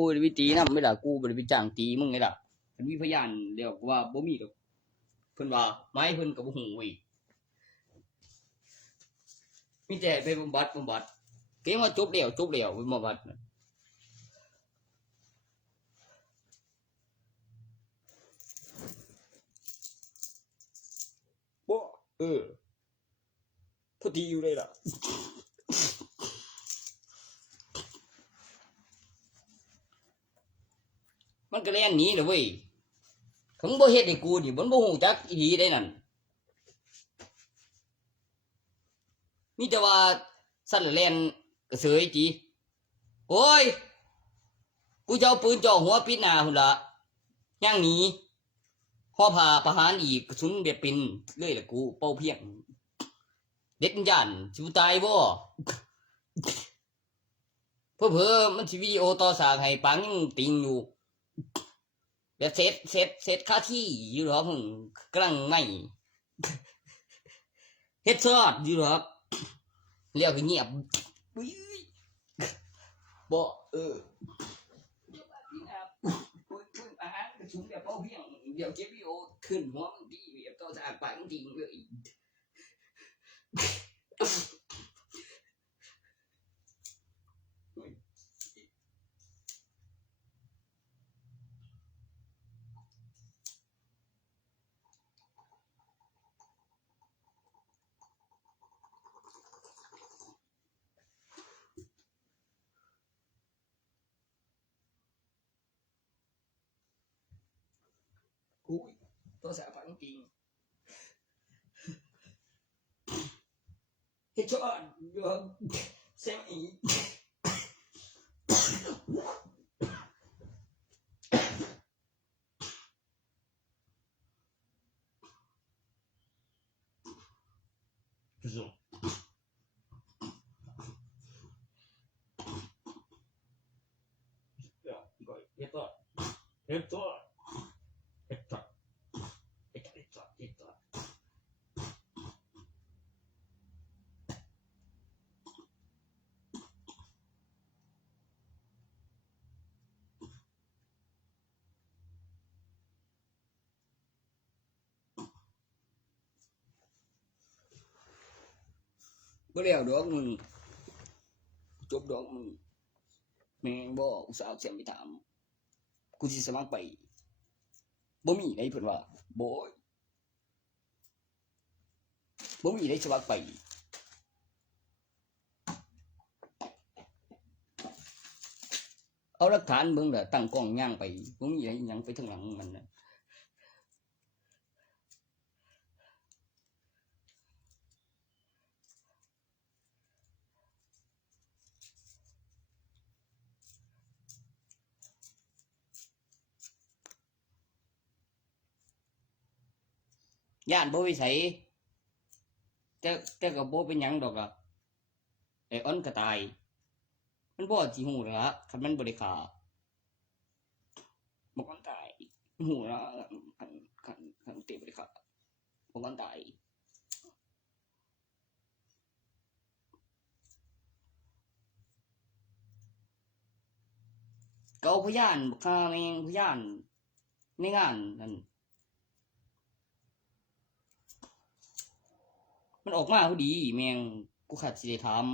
กูบริวิตีนำไม่ล่ะกูบริวิจ้างตีมึงไงล่ะมันมีพยานเดียวว่าบ่มีดอกเพิ่นว่าไม้เพิ่นกับบ่ฮู้อีกมีแต่ไปบำบัดเก่งว่าจบแล้วไปบำบัดบ่พอดีอยู่เลยล่ะมันก็แล่นหนีเลยเว้ยถึงบ่เฮ็ดให้กูนี่มันบ่ฮู้จักอีหลีได้นั่นมีแต่ว่าสั่นแล่นกระเสยจีโอ้ยกูจะเอาปืนจ่อหัวปิดหน้าพุ่นล่ะย่างหนีห่อผ้าประหารอีกกระสุนเด็ดปินเลยล่ะกูเป้าเพียงเด็ดย่านสิตายบ่เพ้อๆมันสิวิดีโอต่อสากให้ปังยังติงอยู่แบบเสร็จค่าที่อยู่หรอกกำลังไม่เฮ็ดซอดอยู่หรอกเรียกก็เงียบบ่อาหารกระสุนแบบเป้าเพียงเดี๋ยวเก็บวิดีโอขึ้นหัวมันดีแบบต่อสากปังจริงเลยอุ้ยต่อสากปังจริงเฮ็ดซอดอยู่แซมอี그죠? 야, 이거 했다. บ่แล้วดอกมึงจบดอกมึงแม่งบ่อุตส่าห์เสียไปถามกูสิสมัครไปบ่มีได้เพิ่นว่าบ่มีได้สมัครไปเอาหลักฐานเบิ่งล่ะตั้งกล้องย่างไปบ่มีได้หยังไปทางหลังมันน่ะย่านบ่วิสัยแต่ก็บ่เป็นหยังดอกล่ะไอ้อ้อนก็ตายมันบ่สิฮู้ล่ะคันมันบ่ได้ฆ่าบ่ก่อนตายฮู้ล่ะคันเตะบ่ได้ฆ่าบ่ก่อนตายก็เอาพยานฆ่าแม่งพยานในงานนั่นมันออกมาพอดีแม่งกูขาดสิได้ถาม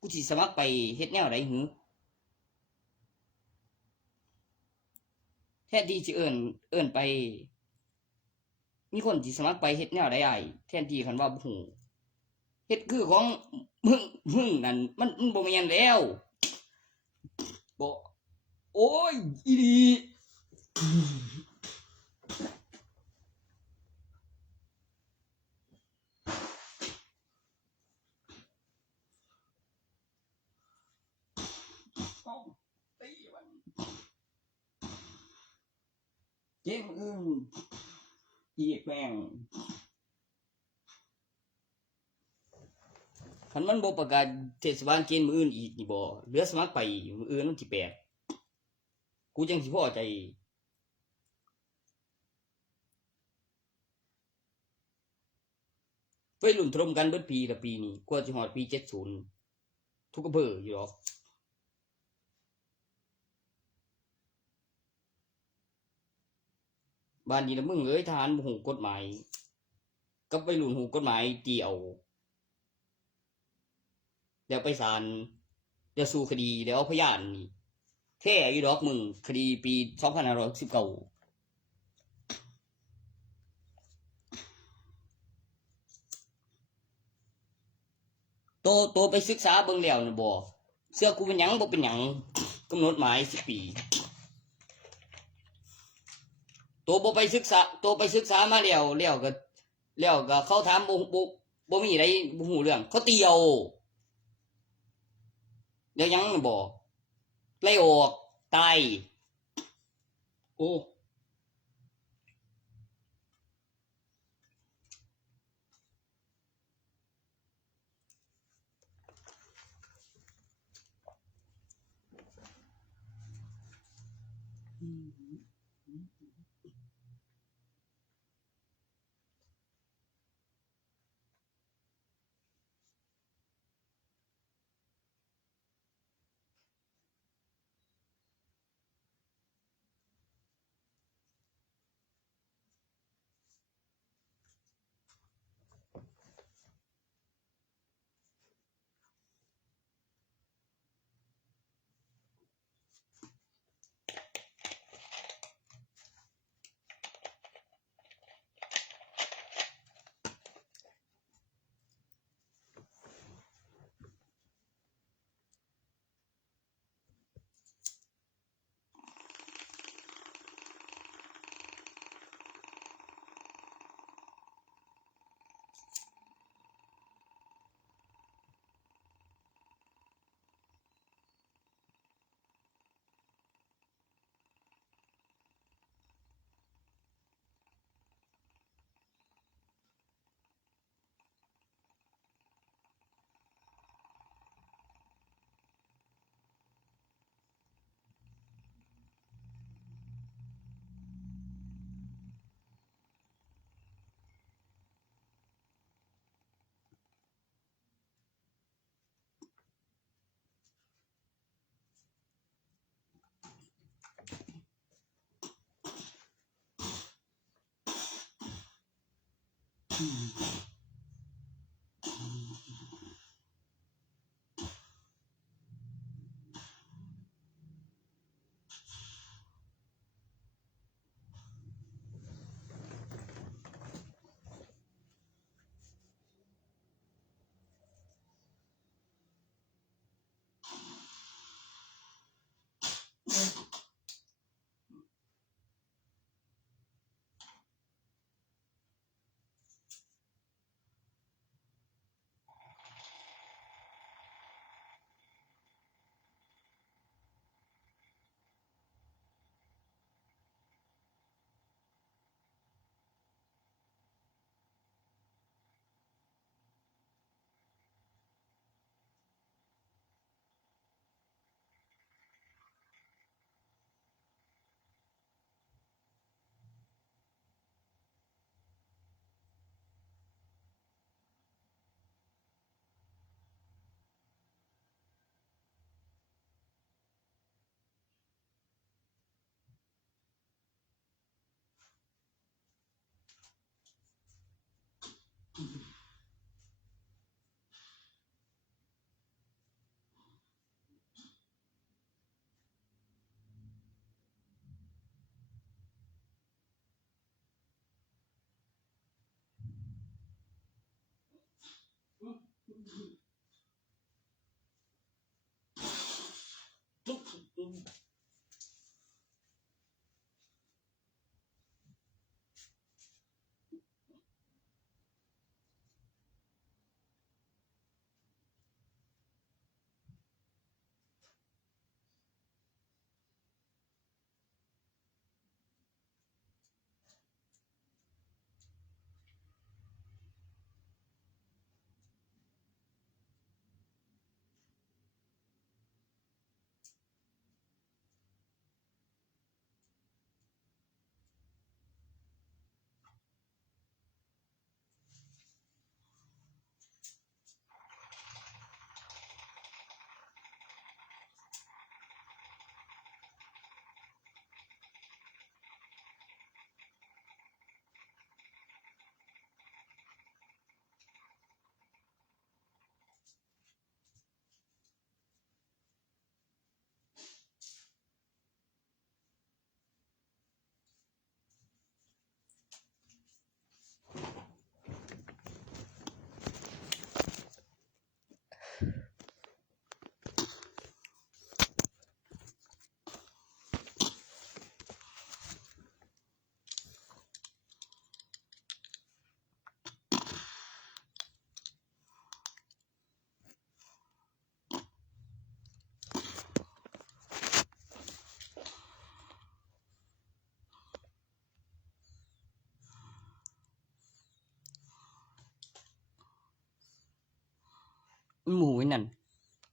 กูสิสมัครไปเฮ็ดแนวใดหือแทนที่สิเอิ้นไปมีคนสิสมัครไปเฮ็ดแนวใดอ้ายแทนที่คันว่าบ่ฮู้เฮ็ดคือของมึงนั่นมันบ่แม่นแล้วบ่โอ้ยอีหลีต้องตีมันเจ๊มึงอีกแม่งคันมันบ่ประกาศเทศบาลเกณฑ์มื้ออื่นอีกนี่บ่เหลือสมัครไปมื้ออื่นวันที่8กูจังสิพอใจวัยรุ่นถล่มกันเบิดปีละปีนี้กว่าสิฮอดปี70ทุกอำเภออยู่ดอก บ้านนี้ละมึงเอ้ยทหารบ่ฮู้กฎหมายกับวัยรุ่นฮู้กฎหมายตีเอาเดี๋ยวไปศาลเดี๋ยวสู้คดีเดี๋ยวเอาพยานนี่แท้อยู่ดอกมึงคดีปี2519โตไปศึกษาเบิ่งแล้วน่ะบ่เสื้อกูเป็นหยังบ่เป็นหยังกำหนดหมาย10ปีโตบ่ไปศึกษามาแล้วก็เขาถามบ่มีอะไรบ่ฮู้เรื่องเขาเตียวเดี๋ยวยังบ่ไล่ออกตายโอ้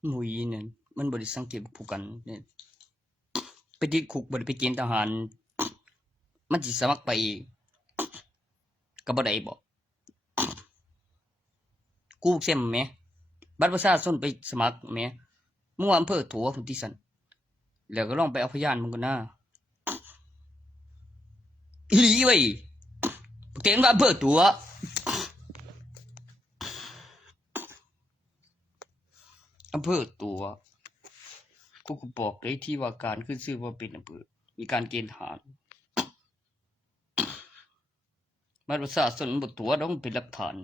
หมุยเนี่ยมันบริสังเกตผู้กันเนี่ยไปติดคุกบริไปเกณฑ์ทหารมันสิสมัครไปก็บ่ได้บ่กูเซ็มแหมบัตรประชาชนไปสมัครแหมมึงว่าอำเภอถั่วพุ่นติซั่นแล้วก็ลองไปเอาพยานมึงก่อนนะอีหลีเว้ยเก่งว่าอำเภอถั่วอำเภอตัวกูก็บอกเลยที่ว่าการขึ้นชื่อว่าเป็นอำเภอมีการเกณฑ์ทหารบัตรประชาชนบ่ตัวต้องเป็นหลักฐาน